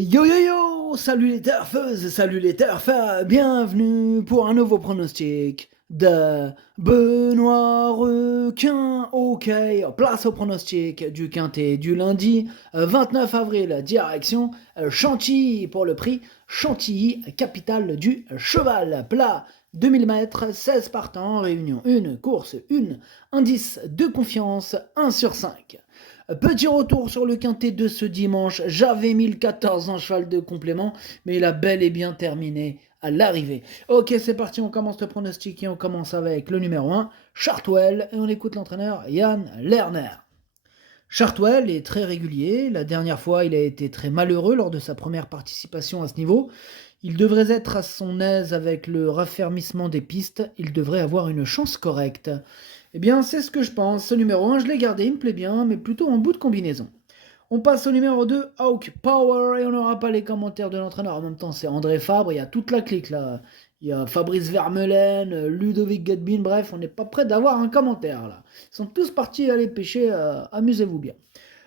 Yo yo yo, salut les turfeuses, salut les turfeurs, bienvenue pour un nouveau pronostic de Benoît Requin. Ok, place au pronostic du quintet du lundi 29 avril, direction Chantilly pour le prix Chantilly, capitale du cheval. Plat 2000 mètres, 16 partants, réunion 1, course 1, indice de confiance 1 sur 5. Petit retour sur le quintet de ce dimanche, j'avais mis le 14 en cheval de complément, mais il a bel et bien terminé à l'arrivée. Ok, c'est parti, on commence le pronostic et on commence avec le numéro 1, Chartwell, et on écoute l'entraîneur Yann Lerner. Chartwell est très régulier, la dernière fois il a été très malheureux lors de sa première participation à ce niveau. Il devrait être à son aise avec le raffermissement des pistes, il devrait avoir une chance correcte. Eh bien, c'est ce que je pense. Ce numéro 1, je l'ai gardé, il me plaît bien, mais plutôt en bout de combinaison. On passe au numéro 2, Hawk Power, et on n'aura pas les commentaires de l'entraîneur. En même temps, c'est André Fabre, il y a toute la clique là. Il y a Fabrice Vermeulen, Ludovic Godbin, bref, on n'est pas prêt d'avoir un commentaire là. Ils sont tous partis aller pêcher, amusez-vous bien.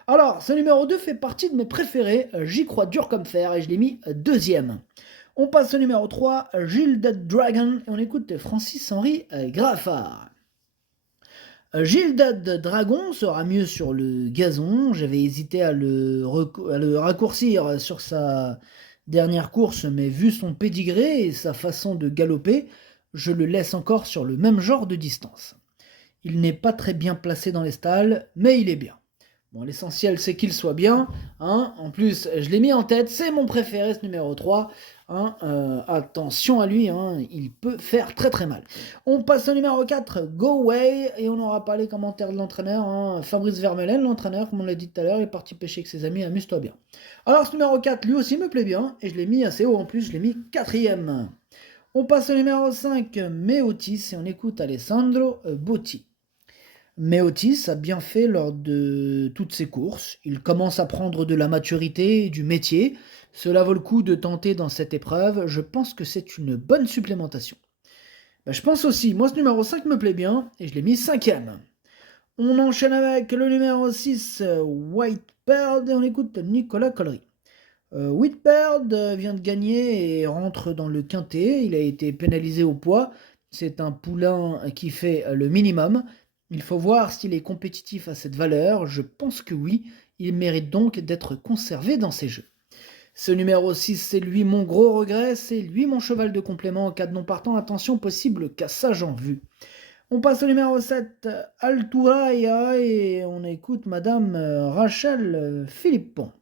Alors, ce numéro 2 fait partie de mes préférés, j'y crois dur comme fer, et je l'ai mis deuxième. On passe au numéro 3, Gilded Dragon, et on écoute Francis-Henri Graffard. Gilded Dragon sera mieux sur le gazon. J'avais hésité à le raccourcir sur sa dernière course, mais vu son pédigré et sa façon de galoper, je le laisse encore sur le même genre de distance. Il n'est pas très bien placé dans les stalles, mais il est bien. Bon, l'essentiel, c'est qu'il soit bien. Hein. En plus, je l'ai mis en tête, c'est mon préféré, ce numéro 3. Hein. Attention à lui, hein, il peut faire très très mal. On passe au numéro 4, Go Way, et on n'aura pas les commentaires de l'entraîneur. Hein. Fabrice Vermeulen, l'entraîneur, comme on l'a dit tout à l'heure, est parti pêcher avec ses amis, amuse-toi bien. Alors, ce numéro 4, lui aussi me plaît bien, et je l'ai mis assez haut en plus, je l'ai mis quatrième. On passe au numéro 5, Meotis, et on écoute Alessandro Botti. Meotis a bien fait lors de toutes ses courses. Il commence à prendre de la maturité et du métier. Cela vaut le coup de tenter dans cette épreuve. Je pense que c'est une bonne supplémentation. Je pense aussi, moi ce numéro 5 me plaît bien et je l'ai mis cinquième. On enchaîne avec le numéro 6, White Bird, et on écoute Nicolas Collery. White Bird vient de gagner et rentre dans le quintet. Il a été pénalisé au poids. C'est un poulain qui fait le minimum. Il faut voir s'il est compétitif à cette valeur. Je pense que oui. Il mérite donc d'être conservé dans ces jeux. Ce numéro 6, c'est lui mon gros regret. C'est lui mon cheval de complément en cas de non partant. Attention, possible cassage en vue. On passe au numéro 7, Altouraya, et on écoute Madame Rachel Philippon.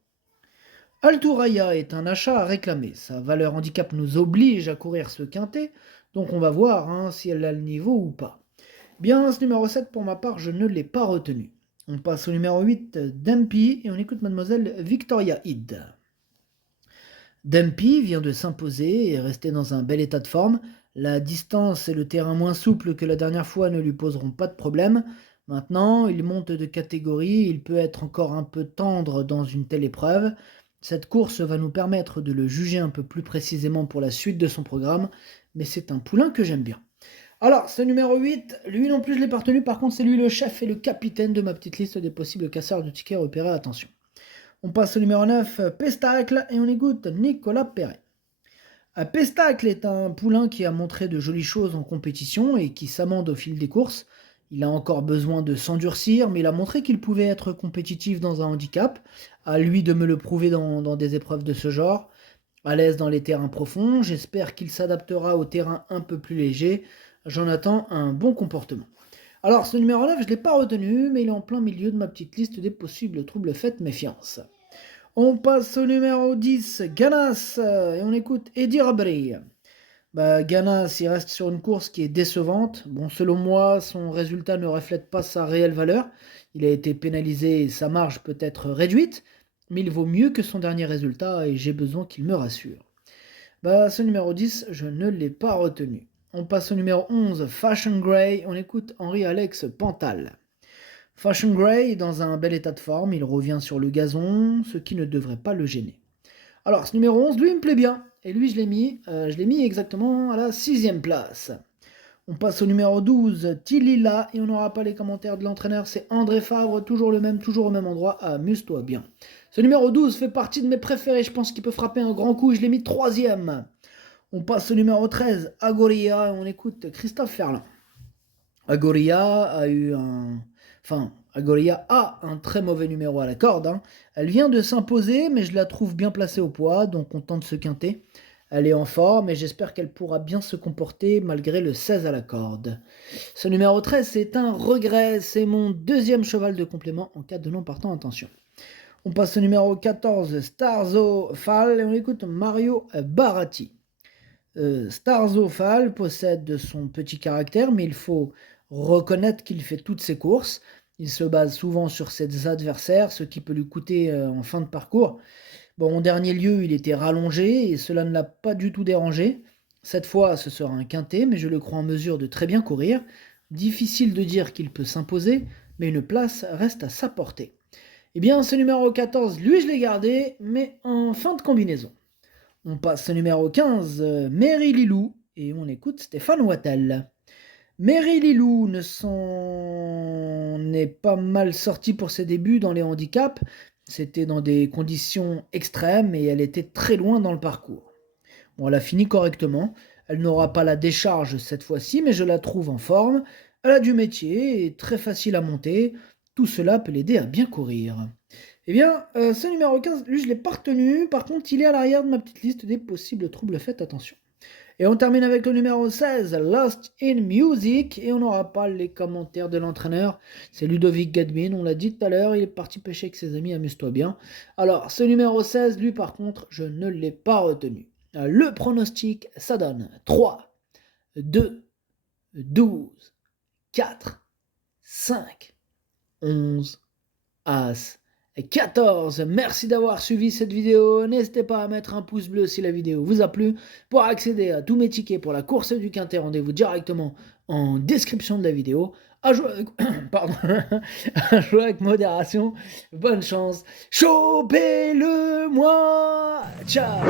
Altouraya est un achat à réclamer. Sa valeur handicap nous oblige à courir ce quintet, donc on va voir si elle a le niveau ou pas. Bien, ce numéro 7, pour ma part, je ne l'ai pas retenu. On passe au numéro 8, Dempy, et on écoute Mademoiselle Victoria Hyde. Dempy vient de s'imposer et est resté dans un bel état de forme. La distance et le terrain moins souple que la dernière fois ne lui poseront pas de problème. Maintenant, il monte de catégorie, il peut être encore un peu tendre dans une telle épreuve. Cette course va nous permettre de le juger un peu plus précisément pour la suite de son programme, mais c'est un poulain que j'aime bien. Alors, ce numéro 8, lui non plus je l'ai pas retenu, par contre c'est lui le chef et le capitaine de ma petite liste des possibles casseurs de tickets repérés, attention. On passe au numéro 9, Pestacle, et on écoute Nicolas Perret. Pestacle est un poulain qui a montré de jolies choses en compétition et qui s'amende au fil des courses. Il a encore besoin de s'endurcir, mais il a montré qu'il pouvait être compétitif dans un handicap. À lui de me le prouver dans des épreuves de ce genre. À l'aise dans les terrains profonds, j'espère qu'il s'adaptera aux terrains un peu plus légers. J'en attends un bon comportement. Alors, ce numéro 9, je ne l'ai pas retenu, mais il est en plein milieu de ma petite liste des possibles troubles, faites méfiance. On passe au numéro 10, Ganas, et on écoute Eddie Rabry. Ganas, il reste sur une course qui est décevante. Bon, selon moi, son résultat ne reflète pas sa réelle valeur. Il a été pénalisé et sa marge peut être réduite, mais il vaut mieux que son dernier résultat et j'ai besoin qu'il me rassure. Ce numéro 10, je ne l'ai pas retenu. On passe au numéro 11, Fashion Grey, on écoute Henri-Alex Pantal. Fashion Grey est dans un bel état de forme, il revient sur le gazon, ce qui ne devrait pas le gêner. Alors, ce numéro 11, lui, il me plaît bien. Et lui, je l'ai mis exactement à la 6ème place. On passe au numéro 12, Tilila, et on n'aura pas les commentaires de l'entraîneur, c'est André Fabre, toujours le même, toujours au même endroit, amuse-toi bien. Ce numéro 12 fait partie de mes préférés, je pense qu'il peut frapper un grand coup, je l'ai mis 3e. On passe au numéro 13, Agoria, et on écoute Christophe Ferland. Agoria a un très mauvais numéro à la corde, hein. Elle vient de s'imposer, mais je la trouve bien placée au poids, donc on tente ce quintet. Elle est en forme et j'espère qu'elle pourra bien se comporter malgré le 16 à la corde. Ce numéro 13, c'est un regret, c'est mon 2e cheval de complément en cas de non partant, attention. On passe au numéro 14, Starzo Fall, et on écoute Mario Baratti. Starzo Fall possède son petit caractère, mais il faut reconnaître qu'il fait toutes ses courses. Il se base souvent sur ses adversaires, ce qui peut lui coûter en fin de parcours. Bon, en dernier lieu, il était rallongé et cela ne l'a pas du tout dérangé. Cette fois, ce sera un quintet, mais je le crois en mesure de très bien courir. Difficile de dire qu'il peut s'imposer, mais une place reste à sa portée. Eh bien, ce numéro 14, lui, je l'ai gardé, mais en fin de combinaison. On passe au numéro 15, Mary Lilou, et on écoute Stéphane Wattel. Mary Lilou ne s'en est pas mal sortie pour ses débuts dans les handicaps. C'était dans des conditions extrêmes et elle était très loin dans le parcours. Bon, elle a fini correctement. Elle n'aura pas la décharge cette fois-ci, mais je la trouve en forme. Elle a du métier et très facile à monter. Tout cela peut l'aider à bien courir. Eh bien, ce numéro 15, lui, je ne l'ai pas retenu. Par contre, il est à l'arrière de ma petite liste des possibles troubles. Faites attention. Et on termine avec le numéro 16, Lost in Music, et on n'aura pas les commentaires de l'entraîneur. C'est Ludovic Gadmin, on l'a dit tout à l'heure, il est parti pêcher avec ses amis, amuse-toi bien. Alors, ce numéro 16, lui par contre, je ne l'ai pas retenu. Le pronostic, ça donne 3, 2, 12, 4, 5, 11, As, 14. Merci d'avoir suivi cette vidéo. N'hésitez pas à mettre un pouce bleu si la vidéo vous a plu. Pour accéder à tous mes tickets pour la course du quintet, rendez-vous directement en description de la vidéo. À jouer avec... Pardon. À jouer avec modération. Bonne chance. Chopez-le moi. Ciao.